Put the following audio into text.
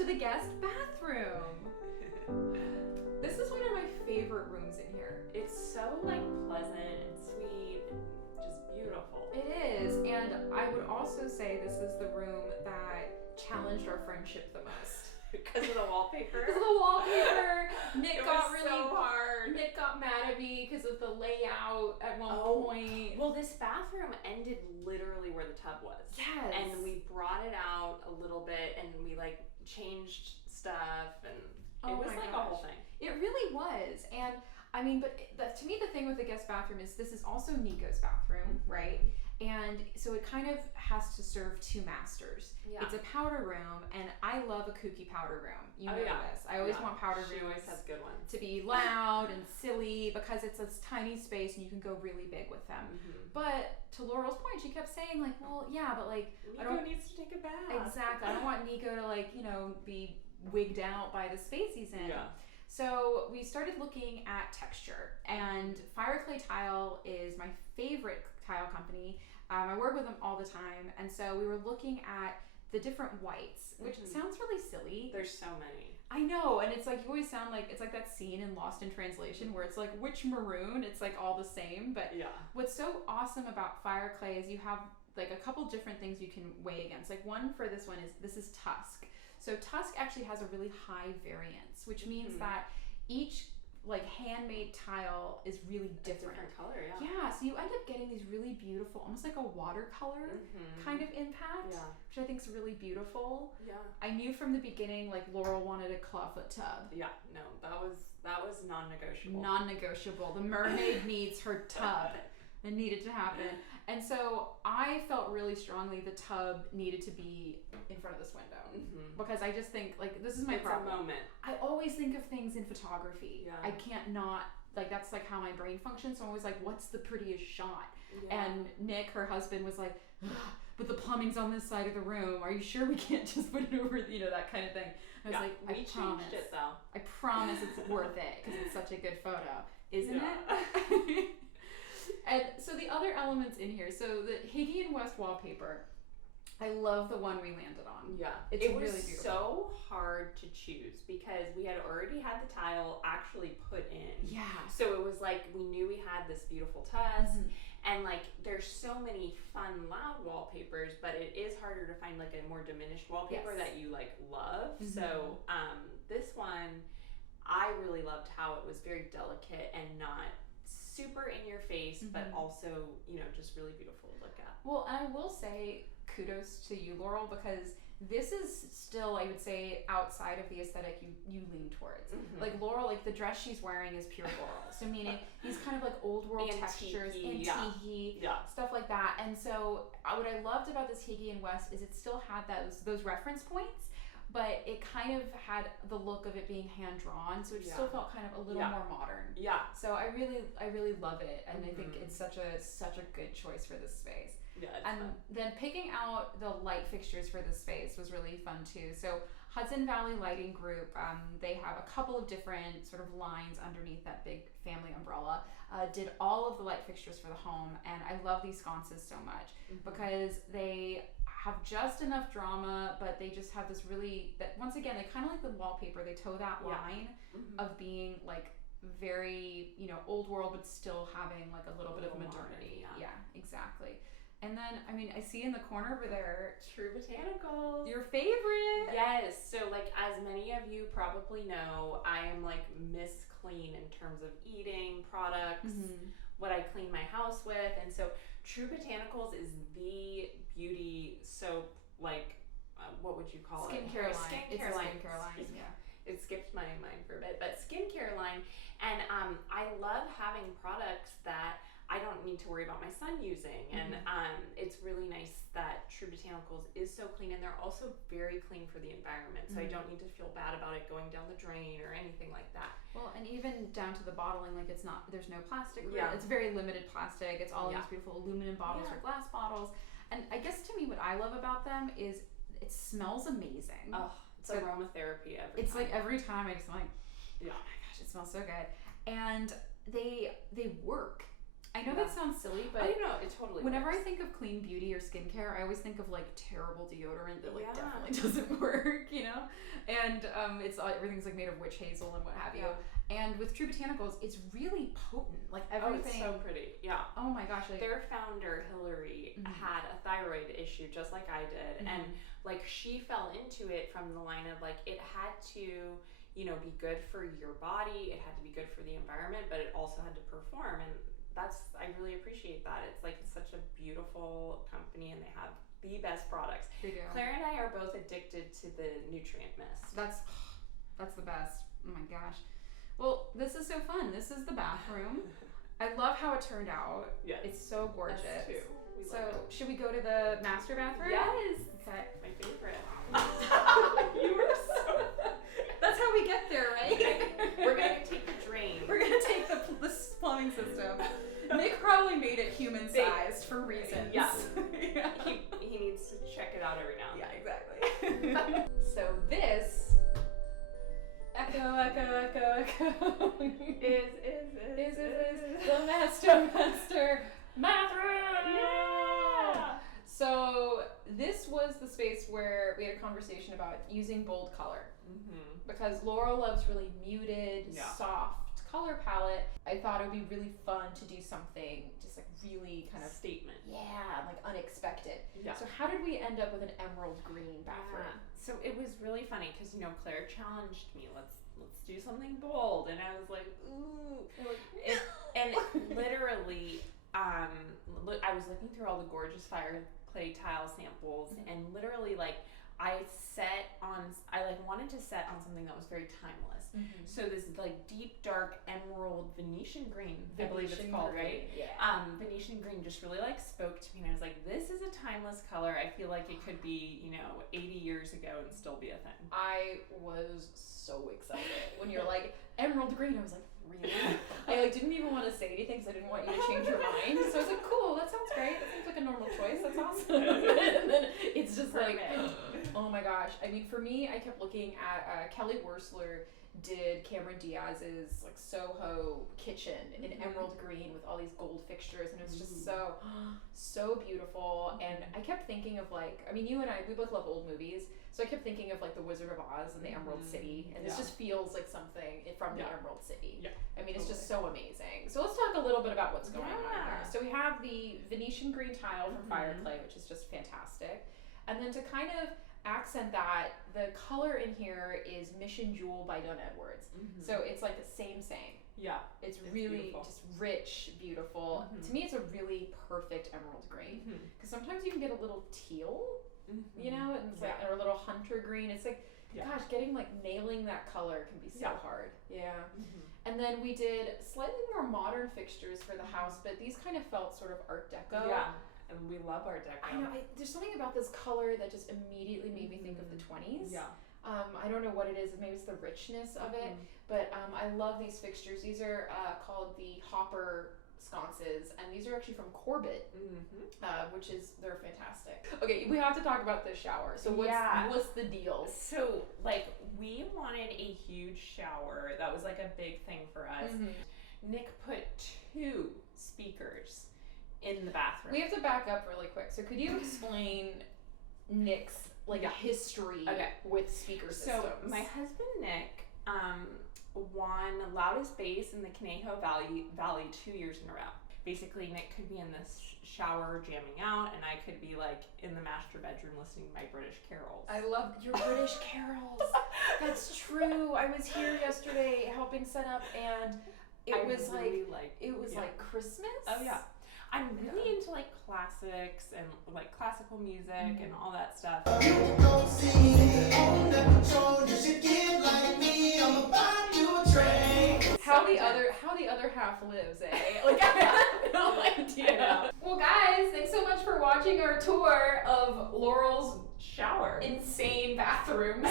to the guest bathroom. This is one of my favorite rooms in here. It's so like pleasant and sweet and just beautiful. It is, and I would also say this is the room that challenged our friendship the most. Because of the wallpaper? Because of the wallpaper. Nick got really so hard. Nick got mad at me because of the layout at one point. Well, this bathroom ended literally where the tub was. Yes. And we brought it out a little bit and we like changed stuff and it was like a whole thing. It really was. And I mean, but to me, the thing with the guest bathroom is this is also Nico's bathroom, right? And so it kind of has to serve two masters. Yeah. It's a powder room, and I love a kooky powder room. You know this. I always want powder rooms. She always has good ones. To be loud and silly because it's this tiny space and you can go really big with them. But to Laurel's point, she kept saying like, well, yeah, but like Nico needs to take a bath. Exactly. I don't want Nico to like, be wigged out by the space he's in. Yeah. So we started looking at texture, and Fireclay Tile is my favorite tile company. I work with them all the time, and so we were looking at the different whites, which sounds really silly. There's so many. I know, and it's like you always sound like it's like that scene in Lost in Translation where it's like which maroon, it's like all the same. But what's so awesome about Fireclay is you have like a couple different things you can weigh against. Like one for this one is Tusk. So Tusk actually has a really high variance, which means that each like handmade tile is really different. Different color, yeah. Yeah, so you end up getting these really beautiful, almost like a watercolor kind of impact, which I think is really beautiful. Yeah. I knew from the beginning like Laurel wanted a clawfoot tub. Yeah, no, that was non-negotiable. Non-negotiable. The mermaid needs her tub. It needed to happen. And so I felt really strongly the tub needed to be in front of this window because I just think like this is my problem. It's a moment. I always think of things in photography. Yeah. I can't not like that's like how my brain functions. So I'm always like, what's the prettiest shot? Yeah. And Nick, her husband, was like, but the plumbing's on this side of the room. Are you sure we can't just put it over? That kind of thing. I was like, I promise. Changed it though. I promise it's worth it because it's such a good photo, isn't Yeah. it? And so the other elements in here, so the Higgy and West wallpaper, I love the one we landed on. Yeah, it's it was really beautiful. So hard to choose because we had already had the tile actually put in. Yeah. So it was like we knew we had this beautiful tusk, and like there's so many fun loud wallpapers, but it is harder to find like a more diminished wallpaper that you like love. So this one, I really loved how it was very delicate and not super in your face, but also, just really beautiful to look at. Well, and I will say kudos to you, Laurel, because this is still, I would say, outside of the aesthetic you lean towards. Like Laurel, like the dress she's wearing is pure Laurel. So meaning these kind of like old world textures, antique, stuff like that. And so what I loved about this Higgy and West is it still had those reference points, but it kind of had the look of it being hand drawn, so it still felt kind of a little more modern. Yeah. So I really love it, and I think it's such a good choice for this space. Yeah. And fun. then picking out the light fixtures for this space was really fun too. So Hudson Valley Lighting Group, they have a couple of different sort of lines underneath that big family umbrella. Did all of the light fixtures for the home, and I love these sconces so much because they have just enough drama, but they just have this really, that once again, they kind of like the wallpaper, they toe that line of being like very, old world, but still having like a little bit of modernity. Yeah, exactly. And then, I mean, I see in the corner over there, True Botanicals. Your favorite. Yes. So like, as many of you probably know, I am like Miss Clean in terms of eating products, what I clean my house with. And so True Botanicals is the beauty soap, like, what would you call Skincare it? line. Skincare line. Skincare line, yeah. It skipped my mind for a bit, but skincare line. And I love having products that I don't need to worry about my son using. And it's really nice that True Botanicals is so clean, and they're also very clean for the environment. So I don't need to feel bad about it going down the drain or anything like that. Well, and even down to the bottling, like there's no plastic. Yeah. It's very limited plastic. It's all these beautiful aluminum bottles or glass bottles. And I guess to me, what I love about them is it smells amazing. Oh, it's aromatherapy It's like every time I just like, oh my gosh, it smells so good. And they work. I know that sounds silly, but I know it totally. Whenever works. I think of clean beauty or skincare, I always think of like terrible deodorant that like Yeah. definitely doesn't work, you know. And everything's like made of witch hazel and what have you. And with True Botanicals, it's really potent. Like everything. Oh, it's so pretty. Yeah. Oh my gosh. Like, their founder Hillary had a thyroid issue just like I did, and like she fell into it from the line of like it had to, you know, be good for your body, it had to be good for the environment, but it also had to perform. And I really appreciate that. It's like such a beautiful company, and they have the best products. they do. Claire and I are both addicted to the nutrient mist. That's the best. Oh my gosh. Well, this is so fun. This is the bathroom. I love how it turned out. Yes. It's so gorgeous. Us too. We So, love it. should we go to the master bathroom? Yes. Okay. My favorite. You were so. That's how we get there, right? We're gonna take the drain. We're gonna take the plumbing system. Nick probably made it human-sized for reasons. Yeah. Yeah. He needs to check it out every now and then. Yeah, exactly. So this echo is the master bathroom. Yeah. So this was the space where we had a conversation about using bold color. Because Laurel loves really muted, soft color palette. I thought it would be really fun to do something just like really kind of statement. Yeah, like unexpected. Yeah. So how did we end up with an emerald green bathroom? So it was really funny because, you know, Claire challenged me. Let's do something bold, and I was like, ooh. And literally, I was looking through all the gorgeous fire clay tile samples, and literally like I wanted to set on something that was very timeless. So this like deep dark emerald Venetian green, I believe it's called, right? Yeah. Venetian green just really like spoke to me, and I was like, this is a timeless color. I feel like it could be, you know, 80 years ago and still be a thing. I was so excited when you're like emerald green. I was like, really? I like didn't even want to say anything because I didn't want you to change your mind. So I was like, cool, that sounds great. That seems like a normal choice. That's awesome. And then it's just like, oh my gosh. I mean, for me, I kept looking at Kelly Wursler did Cameron Diaz's like Soho kitchen in emerald green with all these gold fixtures, and it was just so beautiful. And I kept thinking of like, I mean, you and I, we both love old movies, so I kept thinking of like the Wizard of Oz and the Emerald City, and this just feels like something from the Emerald City. I mean, it's just so amazing. So let's talk a little bit about what's going on here. So we have the Venetian green tile from Fire Clay, which is just fantastic, and then to kind of accent that, the color in here is Mission Jewel by Dunn Edwards. So it's like the same. Yeah. It's really beautiful. Just rich, beautiful. To me, it's a really perfect emerald green. Because sometimes you can get a little teal, you know, and it's like, or a little hunter green. It's like, gosh, nailing that color can be so hard. Yeah. And then we did slightly more modern fixtures for the house, but these kind of felt sort of Art Deco. Yeah. And we love Art Deco. I know. There's something about this color that just immediately made me think of the 20s. Yeah. I don't know what it is. Maybe it's the richness of it. But I love these fixtures. These are called the Hopper sconces, and these are actually from Corbett, they're fantastic. Okay, we have to talk about this shower. So what's the deal? So like we wanted a huge shower. That was like a big thing for us. Nick put 2 speakers in the bathroom. We have to back up really quick. So could you explain Nick's history with speaker systems? So my husband Nick won loudest bass in the Conejo Valley 2 years in a row. Basically, Nick could be in this shower jamming out, and I could be like in the master bedroom listening to my British carols. I love your British carols. That's true. I was here yesterday helping set up, and it was like Christmas. Oh yeah. I'm really into like classics and like classical music and all that stuff. You don't see on the control, you should get like me. I'm about to train. How the other half lives, eh? Like I have no idea. Well, guys, thanks so much for watching our tour of Laurel's shower. Insane bathrooms.